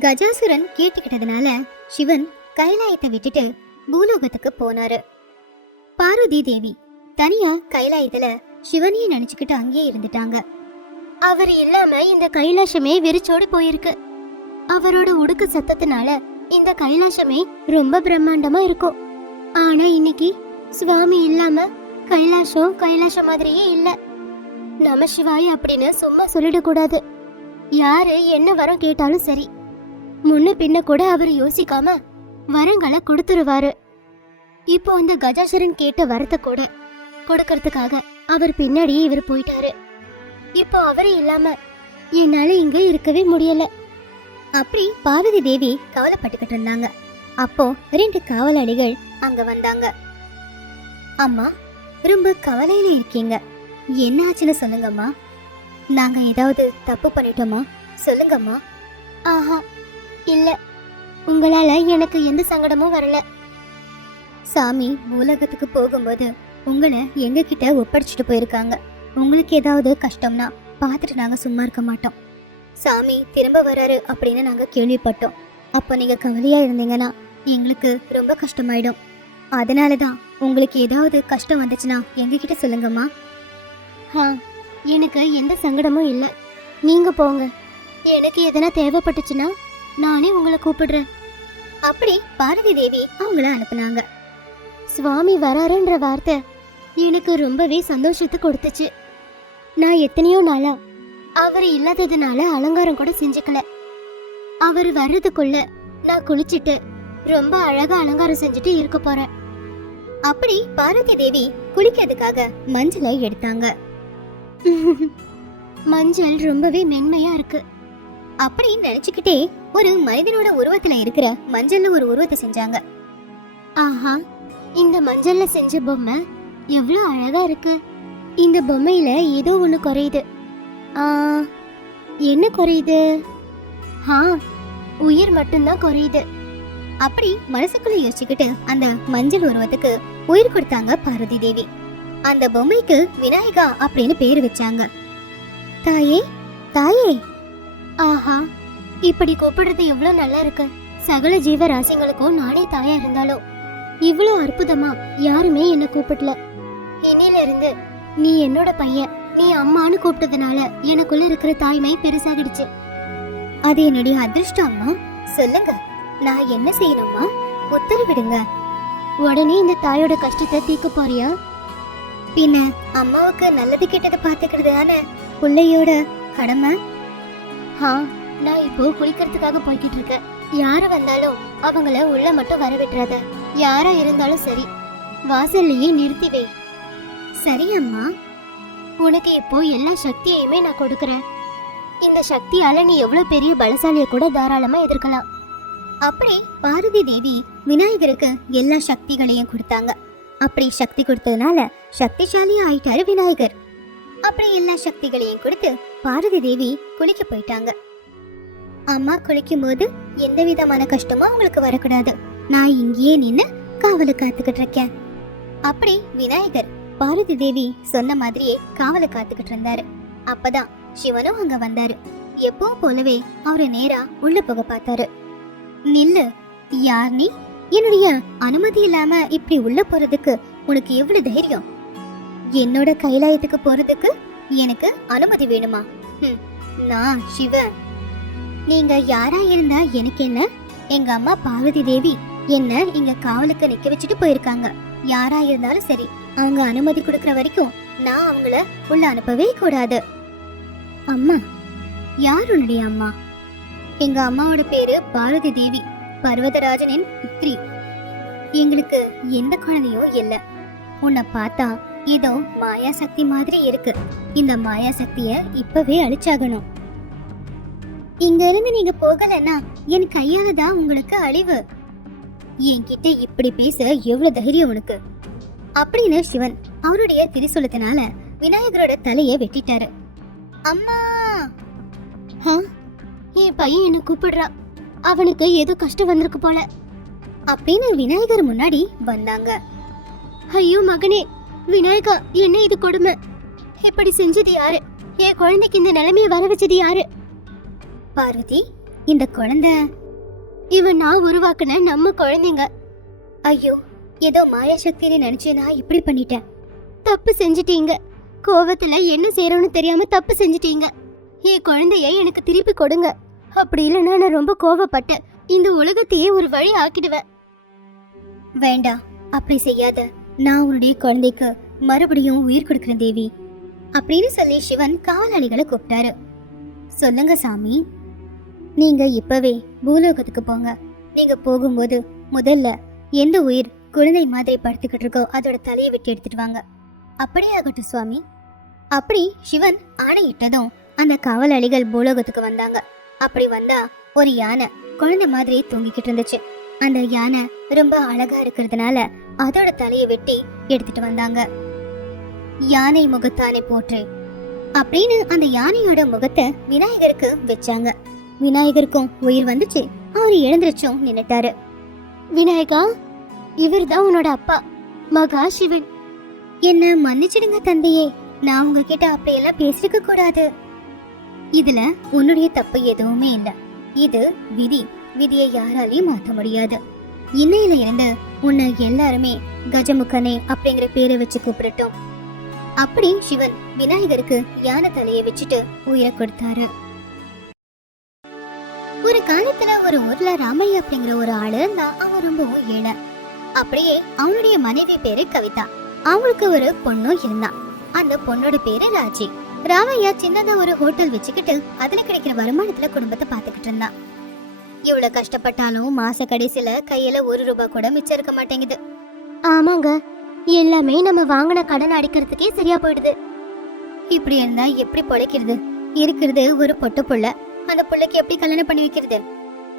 கஜாசுரன் கேட்டுக்கிட்டதுனால சிவன் கைலாயத்தை விட்டுட்டு பூலோகத்துக்கு போனாரு. பார்வதி தேவி தனியா கைலாயத்துல சிவனையே நினைச்சுக்கிட்டு அங்கேயே இருந்துட்டாங்க. அவர் இல்லாம இந்த கைலாசமே வெறிச்சோடி போயிருக்கு. அவரோட உடுக்கு சத்தத்தினால இந்த கைலாசமே ரொம்ப பிரம்மாண்டமா இருக்கும். ஆனா இன்னைக்கு சுவாமி இல்லாம கைலாசம் கைலாசம் மாதிரியே இல்ல. நம சிவாய் அப்படின்னு சும்மா சொல்லிடக்கூடாது. யாரு என்ன வரம் கேட்டாலும் சரி. முன்ன பின்ன கூட அவர் யோசிக்காம வரங்களை கொடுத்துருவாரு. இப்போ அந்த கஜாசுரன் கேட்ட வரத்தை கூட கொடுக்கறதுக்காக அவர் பின்னாடியே இவர் போயிட்டாரு. இப்போ அவரே இல்லாம என்னால இங்க இருக்கவே முடியல. அப்படி பார்வதி தேவி கவலைப்பட்டுக்கிட்டு இருந்தாங்க. அப்போ ரெண்டு காவலாளிகள் அங்க வந்தாங்க. அம்மா ரொம்ப கவலையில இருக்கீங்க. என்ன ஆச்சுன்னு சொல்லுங்கம்மா. நாங்க ஏதாவது தப்பு பண்ணிட்டோமா? சொல்லுங்கம்மா. ஆஹா இல்ல. உங்களால எனக்கு எந்த சங்கடமும் வரல. சாமி உலகத்துக்கு போகும்போது உங்களை எங்க கிட்ட ஒப்படைச்சிட்டு போயிருக்காங்க. உங்களுக்கு ஏதாவது கஷ்டம்னா பார்த்துட்டு நாங்க சும்மா இருக்க மாட்டோம். சாமி திரும்ப வராரு அப்படின்னு நாங்க கேள்விப்பட்டோம். அப்போ நீங்க கவலையா இருந்தீங்கன்னா எங்களுக்கு ரொம்ப கஷ்டமாயிடும். அதனால தான் உங்களுக்கு ஏதாவது கஷ்டம் வந்துச்சுன்னா எங்ககிட்ட சொல்லுங்கம்மா. ஆ எனக்கு எந்த சங்கடமும் இல்லை. நீங்க போங்க. எனக்கு எதனா தேவைப்பட்டுச்சுன்னா நானே உங்களை கூப்பிடுறேன். அப்படி பாரதி தேவி அவங்கள அனுப்புனாங்க. சுவாமி வராருன்ற வார்த்தை எனக்கு ரொம்பவே சந்தோஷத்தை கொடுத்துச்சு. நான் எத்தனையோ நாளா அவர் இல்லாததுனால அலங்காரம் கூட செஞ்சுக்கல. அவர் வர்றதுக்குள்ள நான் குளிச்சிட்டு ரொம்ப அழகா அலங்காரம் செஞ்சுட்டு இருக்க போறேன். அப்படி பார்வதி தேவி குளிக்கிறதுக்காக மஞ்சளை எடுத்தாங்க. மஞ்சள் ரொம்பவே மென்மையா இருக்கு. அப்படி நினைச்சுக்கிட்டே ஒரு மனிதனோட உருவத்துல இருக்கிற மஞ்சள்ல ஒரு உருவத்தை செஞ்சாங்க. ஆஹா இந்த மஞ்சள்ல செஞ்ச பொம்மை எவ்வளவு அழகா இருக்கு. இந்த பொம்மையில ஏதோ ஒண்ணு குறையுது. ஆ என்ன குறையுது? ஆ உயிர் மட்டும்தான் குறையுது. அப்படி மனசுக்குள்ள யோசிச்சுக்கிட்டு அந்த மஞ்சள் உருவத்துக்கு உயிர் கொடுத்தாங்க பார்வதி தேவி. அந்த பொம்மைக்கு விநாயகா அப்படின்னு பேர் வச்சாங்க. தாயே தாயே. ஆஹா இப்படி கூப்பிடுறது எவ்வளவு நல்லா இருக்கு. சகல ஜீவராசிங்களுக்கும் நானே தாயா இருந்தாலும் இவ்வளவு அற்புதமா யாருமே என்ன கூப்பிடல. இன்னையில இருந்து நீ என்னோட பையன் நீ அம்மான்னு கூப்பிட்டதுனால எனக்குள்ள இருக்கிற தாய்மை பெருசாகிடுச்சு. அது என்னுடைய அதிர்ஷ்டம் அம்மா. சொல்லுங்க நான் என்ன செய்யணுமா உத்தரவிடுங்க. உடனே இந்த தாயோட கஷ்டத்தை தீர்க்க போறியா? பின்ன அம்மாவுக்கு நல்லது கெட்டது பாத்துக்கிறது தானே பிள்ளையோட கடமை? ஆ நான் இப்போ குளிக்கிறதுக்காக போய்கிட்டு இருக்கேன். யாரு வந்தாலும் அவங்கள உள்ள மட்டும் வர யாரா இருந்தாலும் சரி வாசல்லையே நிறுத்தி வை. சரி அம்மா உனக்கு இப்போ எல்லா சக்தியையுமே நான் கொடுக்கறேன். இந்த சக்தியால நீ எவ்வளவு பெரிய பலசாலிய கூட தாராளமா எதிர்க்கலாம். அப்படி பாரதி தேவி விநாயகருக்கு எல்லா சக்திகளையும் கொடுத்தாங்க. அப்படி சக்தி கொடுத்ததுனால சக்திசாலி ஆயிட்டாரு விநாயகர். அப்படி எல்லா சக்திகளையும் கொடுத்து பாரதி தேவி குளிக்க போயிட்டாங்க. அம்மா குளிக்கும் போது எந்த விதமான கஷ்டமும் அவங்களுக்கு வரக்கூடாது. நான் இங்கேயே நின்று காவலை காத்துக்கிட்டு இருக்கேன். அப்படி விநாயகர் பாரதி தேவி சொன்ன மாதிரியே காவலை காத்துக்கிட்டு இருந்தாரு. அப்பதான் சிவனும் அங்க வந்தாரு. எப்பவும் போலவே அவரு நேரா உள்ள போக பார்த்தாரு. நில்லு யார் நீ? என்னுடைய அனுமதி இல்லாம இப்படி உள்ள போறதுக்கு உனக்கு எவ்வளவு தைரியம்? என்னோட கைலாயத்துக்கு போறதுக்கு எனக்கு அனுமதி வேணுமா? நான் சிவன். நீங்க யாரா இருந்தா எனக்கு என்ன? எங்க அம்மா பார்வதி தேவி என்ன இங்க காவலுக்கு நிக்க வச்சுட்டு போயிருக்காங்க. யாரா இருந்தாலும் சரி அவங்க அனுமதி கொடுக்கற வரைக்கும் நான் அவங்கள உள்ள அனுப்பவே கூடாது. அம்மா யார் உன்னுடைய அம்மா? எங்க அம்மாவோட பேரு பாரதி தேவி பர்வதராஜனின் புத்திரி. எங்களுக்கு எந்த குழந்தையும் இல்ல. உன்னை பார்த்தா ஏதோ மாயா சக்தி மாதிரி இருக்கு. இந்த மாயா சக்திய இப்பவே அழிச்சாகணும். இங்க இருந்து நீங்க போகலன்னா என் கையால தான் உங்களுக்கு அழிவு. என்கிட்ட இப்படி பேச எவ்வளவு தைரியம் உனக்கு? அப்படின்னு சிவன் அவருடைய திரிசூலத்தினால விநாயகரோட தலையை வெட்டிட்டாரு. அம்மா! என் பையன் என்ன கூப்பிடுறான் அவனுக்கு ஏதோ கஷ்டம் வந்திருக்கு போல. அப்படின்னு விநாயகர் முன்னாடி வந்தாங்க. ஐயோ மகனே விநாயகா என்ன இது கொடுமை? இப்படி செஞ்சது யாரு? என் குழந்தைக்கு இந்த நிலைமையை வர வச்சது யாரு? பார்வதி இந்த குழந்தை இவன் நான் உருவாக்குன நம்ம குழந்தைங்க. ஐயோ ஏதோ மாயா சக்தின்னு நினைச்சு நான் இப்படி பண்ணிட்டேன். தப்பு செஞ்சிட்டீங்க. கோவத்துல என்ன செய்யறோம்னு தெரியாம தப்பு செஞ்சிட்டீங்க. என் குழந்தைய எனக்கு திருப்பி கொடுங்க. அப்படி இல்லைன்னா நான் ரொம்ப கோவப்பட்டேன் இந்த உலகத்தையே ஒரு வழி ஆக்கிடுவேன். வேண்டாம் அப்படி செய்யாத. நான் உன்னுடைய குழந்தைக்கு மறுபடியும் உயிர் கொடுக்குறேன் தேவி. அப்படின்னு சொல்லி சிவன் காலணிகளை கூப்பிட்டாரு. சொல்லுங்க சாமி. நீங்க இப்பவே பூலோகத்துக்கு போங்க. நீங்க போகும்போது முதல்ல எந்த உயிர் குழந்தை மாதிரி படுத்துக்கிட்டு இருக்கோ அதோட தலையை விட்டு எடுத்துட்டு வாங்க. அப்படியே ஆகட்டும் சுவாமி. அப்படி சிவன் ஆணையிட்டதும் அந்த காவலாளிகள் பூலோகத்துக்கு வந்தாங்க. அப்படி வந்தா ஒரு யானை குழந்தை மாதிரி தூங்கிக்கிட்டு இருந்துச்சு. அந்த யானை ரொம்ப அழகா இருக்கிறதுனால அதோட தலையை வெட்டி எடுத்துட்டு வந்தாங்க. யானை முகத்தானே போற்று அப்படின்னு அந்த யானையோட முகத்தை விநாயகருக்கு வச்சாங்க. விநாயகருக்கும் உயிர் வந்துச்சு. அவர் எழுந்திருச்சும் நின்னுட்டாரு. விநாயகா இவர்தான் உன்னோட அப்பா மகா சிவன் என்ன மன்னிச்சிடுங்க தந்தையே நான் உங்ககிட்ட அப்படியெல்லாம் பேசிருக்க கூடாது. இதுல உன்னுடைய தப்பு எதுவுமே இல்லை. இது விதி. விதியை யாராலையும் மாத்த முடியாது. இன்னையில இருந்து உன்னை எல்லாருமே கஜமுகனே அப்படிங்கிற பேரை வச்சு கூப்பிடட்டும். அப்படி சிவன் விநாயகருக்கு யானை தலையை வச்சுட்டு உயிரை கொடுத்தாரு. ஒரு காலத்துல ஒரு ஊர்ல ராமையா அப்படிங்கிற ஒரு ஆளு இருந்தா அவன் ரொம்பவும் ஏழை. அப்படியே அவனுடைய மனைவி பேரு கவிதா. அவங்களுக்கு ஒரு பொண்ணும் இருந்தான். அந்த பொண்ணோட பேரு ராஜி. ராமையா சின்னதா ஒரு ஹோட்டல் வச்சுக்கிட்டு அதுல கிடைக்கிற வருமானத்துல குடும்பத்தை பாத்துக்கிட்டு இருந்தான். இவ்வளவு கஷ்டப்பட்டாலும் மாச கடைசியில கையில ஒரு ரூபாய் கூட மிச்சம் இருக்க மாட்டேங்குது. ஆமாங்க. எல்லாமே நம்ம வாங்கின கடன் அடிக்கிறதுக்கே சரியா போயிடுது. இப்படி இருந்தா எப்படி பொழைக்கிறது? இருக்கிறது ஒரு பொட்டு புள்ள. அந்த புள்ளைக்கு எப்படி கல்யாணம் பண்ணி வைக்கிறது?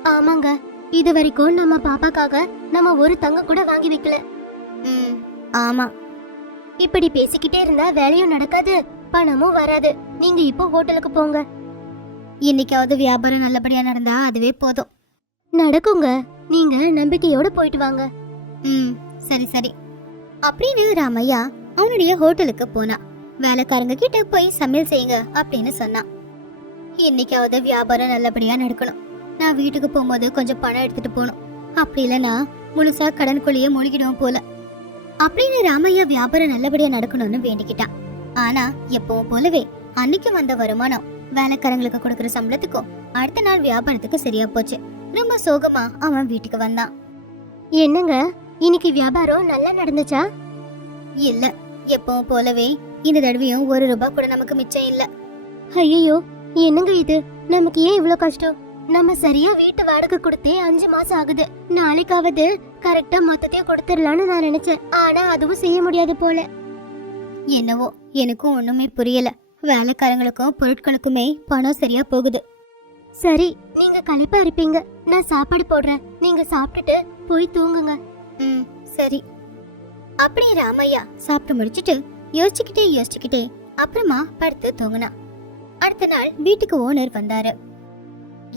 ஆமாங்க. இது வரைக்கும் நம்ம பாப்பாக்காக நம்ம ஒரு தங்க கூட வாங்கி வைக்கல. ம் ஆமா. இப்படி பேசிக்கிட்டே இருந்தா வேலையும் நடக்காது பணமும் வராது. நீங்க இப்போ ஹோட்டலுக்கு போங்க. இன்னைக்காவது வியாபாரம் நல்லபடியா நடந்தா அதுவே போதும். நடக்குங்க. நீங்க நம்பிக்கையோட போயிட்டு வாங்க. ம் சரி சரி. அப்படின்னு ராமையா அவனுடைய ஹோட்டலுக்கு போனான் வேலைக்காரங்க கிட்ட போய் சமையல் செய்யுங்க அப்படின்னு சொன்னான் இன்னைக்காவது வியாபாரம் நல்லபடியா நடக்கணும். நான் வீட்டுக்கு போகும்போது கொஞ்சம் பணம் எடுத்துட்டு போகணும். அப்படி இல்லைன்னா முழுசா கடனுக்குள்ளேயே மூழ்கிடுவோம் போல. அப்படின்னு ராமையா வியாபாரம் நல்லபடியா நடக்கணும்னு வேண்டிக்கிட்டான் ஆனா எப்பவும் போலவே அன்னைக்கு வந்த வருமானம் வேலைக்காரங்களுக்கு கொடுக்கற சம்பளத்துக்கும் அடுத்த நாள் வியாபாரத்துக்கு சரியா போச்சு. ரொம்ப சோகமா அவன் வீட்டுக்கு வந்தான். என்னங்க? இன்னைக்கு வியாபாரம் நல்லா நடந்துச்சா? இல்ல எப்பவும் போலவே இந்த தடவையும் ஒரு ரூபாய் கூட நமக்கு மிச்சம் இல்ல. ஐயோ என்னங்க இது? நமக்கு ஏன் இவ்வளோ கஷ்டம்? நம்ம சரியா வீட்டு வாடகை கொடுத்தே அஞ்சு மாசம் ஆகுது. நாளைக்காவது கரெக்டா மொத்தத்தையும் கொடுத்துடலாம்னு நான் நினைச்சேன். ஆனா அதுவும் செய்ய முடியாது போல. என்னவோ எனக்கும் ஒண்ணுமே புரியல. வேலைக்காரங்களுக்கும் பொருட்களுக்குமே பணம் சரியா போகுது. சரி நீங்க களைப்பா இருப்பீங்க. நான் சாப்பாடு போடுறேன். நீங்க சாப்பிட்டுட்டு போய் தூங்குங்க. ம் சரி. அப்படி ராமையா சாப்பிட்டு முடிச்சிட்டு யோசிச்சுக்கிட்டே யோசிச்சுக்கிட்டே அப்புறமா படுத்து தூங்கினான் அடுத்த நாள் வீட்டுக்கு ஓனர் வந்தாரு.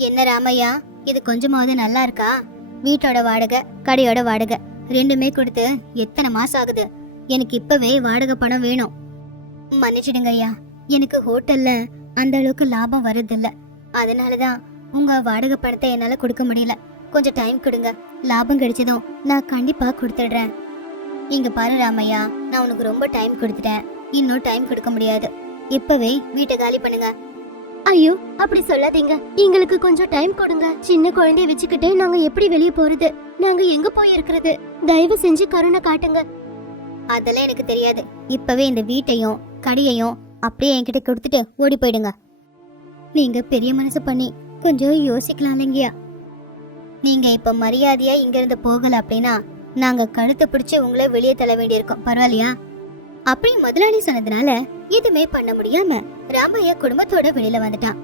என்ன ராமையா இது கொஞ்சமாவது நல்லா இருக்கா வீட்டோட வாடகை கடையோட வாடகை ரெண்டுமே கொடுத்து எத்தனை மாசம் ஆகுது? எனக்கு இப்பவே வாடகை பணம் வேணும். மன்னிச்சிடுங்க ஐயா எனக்கு ஹோட்டல்ல அந்த அளவுக்கு லாபம் வருதில்ல அதனாலதான் உங்க வாடகை பணத்தை என்னால கொடுக்க முடியல. கொஞ்சம் டைம் கொடுங்க. லாபம் கிடைச்சதும் நான் கண்டிப்பா கொடுத்துடுறேன். இங்க பாரு ராமையா நான் உனக்கு ரொம்ப டைம் கொடுத்துட்டேன். இன்னும் டைம் கொடுக்க முடியாது. இப்பவே வீட்டை காலி பண்ணுங்க. ஐயோ அப்படி சொல்லாதீங்க. எங்களுக்கு கொஞ்சம் டைம் கொடுங்க. சின்ன குழந்தைய வச்சுக்கிட்டே நாங்க எப்படி வெளிய போறது? நாங்க எங்க போய் இருக்கிறது? தயவு செஞ்சு கருணை காட்டுங்க. அதெல்லாம் எனக்கு தெரியாது. இப்பவே இந்த வீட்டையும் கடையையும் அப்படியே என்கிட்ட கொடுத்துட்டு ஓடி போயிடுங்க. நீங்க பெரிய மனசு பண்ணி கொஞ்சம் யோசிக்கலாம் இல்லைங்கயா நீங்க இப்ப மரியாதையா இங்க இருந்து போகல அப்படின்னா நாங்க கழுத்தை பிடிச்சு உங்களை வெளியே தள்ள வேண்டியிருக்கோம். பரவாயில்லையா? அப்படி முதலாளி சொன்னதுனால எதுவுமே பண்ண முடியாம ராமையா குடும்பத்தோட வெளியில வந்துட்டான்.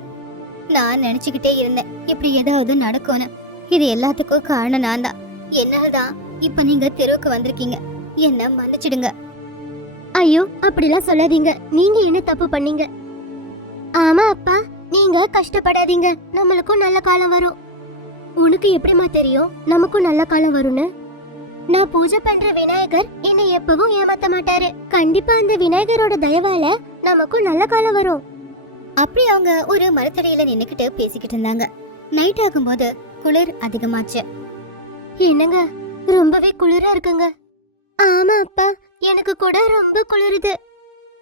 நான் நினைச்சுக்கிட்டே இருந்தேன் இப்படி ஏதாவது நடக்கும்னு. இது எல்லாத்துக்கும் காரணம் நான் தான். என்னாலதான் இப்ப நீங்க தெருவுக்கு வந்திருக்கீங்க. என்ன மன்னிச்சிடுங்க. ஐயோ அப்படிலாம் சொல்லாதீங்க. நீங்க என்ன தப்பு பண்ணீங்க? ஆமா அப்பா நீங்க கஷ்டப்படாதீங்க. நம்மளுக்கும் நல்ல காலம் வரும். உனக்கு எப்படிமா தெரியும்? நமக்கும் நல்ல காலம் வரும்னு? நான் பூஜை பண்ற விநாயகர் என்னை எப்பவும் ஏமாத்த மாட்டாரு. கண்டிப்பா அந்த விநாயகரோட தயவால நமக்கும் நல்ல காலம் வரும். அப்படி அவங்க ஒரு மரத்தடியில நின்னுக்கிட்டு பேசிக்கிட்டு இருந்தாங்க. நைட் ஆகும்போது குளிர் அதிகமாச்சு. என்னங்க? ரொம்பவே குளிரா இருக்குங்க. ஆமா அப்பா எனக்கு கூட ரொம்ப குளிருது.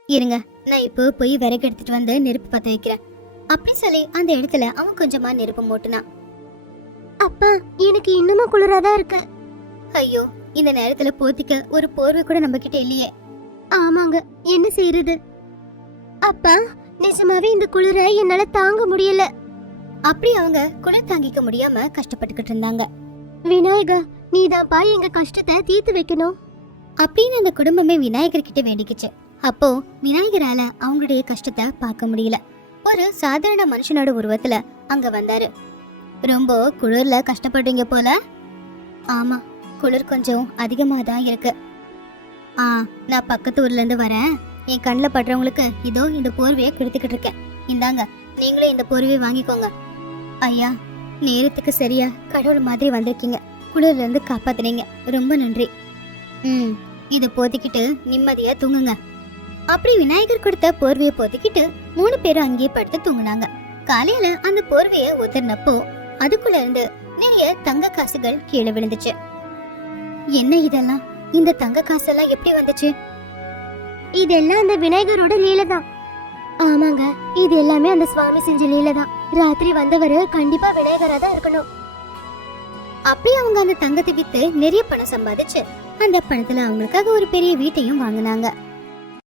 இருங்க நான் இப்போ போய் விறகு எடுத்துட்டு வந்து நெருப்பு பத்த வைக்கிறேன். அப்படி சொல்லி அந்த இடத்துல அவன் கொஞ்சமா நெருப்பு மூட்டினான். அப்பா எனக்கு இன்னமும் குளிராதான் இருக்கு. ஐயோ இந்த நேரத்துல போத்திக்க ஒரு போர்வை கூட நம்ம கிட்ட இல்லையே. ஆமாங்க என்ன செய்யறது அப்பா நிஜமாவே இந்த குளிரை என்னால தாங்க முடியல. அப்படி அவங்க குளிர் தாங்கிக்க முடியாம கஷ்டப்பட்டுக்கிட்டு இருந்தாங்க. விநாயகா நீதான்ப்பா எங்க கஷ்டத்தை தீர்த்து வைக்கணும். அப்படின்னு அந்த குடும்பமே விநாயகர் கிட்ட வேண்டிக்கிச்சு. அப்போ விநாயகரால அவங்களுடைய கஷ்டத்தை பார்க்க முடியல. ஒரு சாதாரண மனுஷனோட உருவத்துல அங்க வந்தாரு. ரொம்ப குளிர்ல கஷ்டப்படுறீங்க போல. ஆமா குளிர் கொஞ்சம் அதிகமாக தான் இருக்கு. ஆ நான் பக்கத்து ஊர்லேருந்து வரேன். என் கண்ணில் படுறவங்களுக்கு இதோ இந்த போர்வையை கொடுத்துக்கிட்டு இருக்கேன். இந்தாங்க நீங்களும் இந்த போர்வையை வாங்கிக்கோங்க. ஐயா நேரத்துக்கு சரியா கடவுள் மாதிரி வந்திருக்கீங்க. குளிர்லேருந்து காப்பாத்துனீங்க. ரொம்ப நன்றி. ம் இதை போத்திக்கிட்டு நிம்மதியாக தூங்குங்க. அப்படி விநாயகர் கொடுத்த போர்வையை போத்திக்கிட்டு மூணு பேரும் அங்கேயே படுத்து தூங்குனாங்க. காலையில அந்த போர்வையை உதறினப்போ அதுக்குள்ள இருந்து நிறைய தங்க காசுகள் கீழே விழுந்துச்சு. என்ன இதெல்லாம்? இந்த தங்க காசெல்லாம் எப்படி வந்துச்சு? இதெல்லாம் அந்த விநாயகரோட லீலை தான் ஆமாங்க இது எல்லாமே அந்த சுவாமி செஞ்ச லீலை தான் ராத்திரி வந்தவர் கண்டிப்பா விநாயகரா தான் இருக்கணும். அப்படி அவங்க அந்த தங்கத்தை வித்து நிறைய பணம் சம்பாதிச்சு அந்த பணத்துல அவங்களுக்காக ஒரு பெரிய வீட்டையும் வாங்குனாங்க.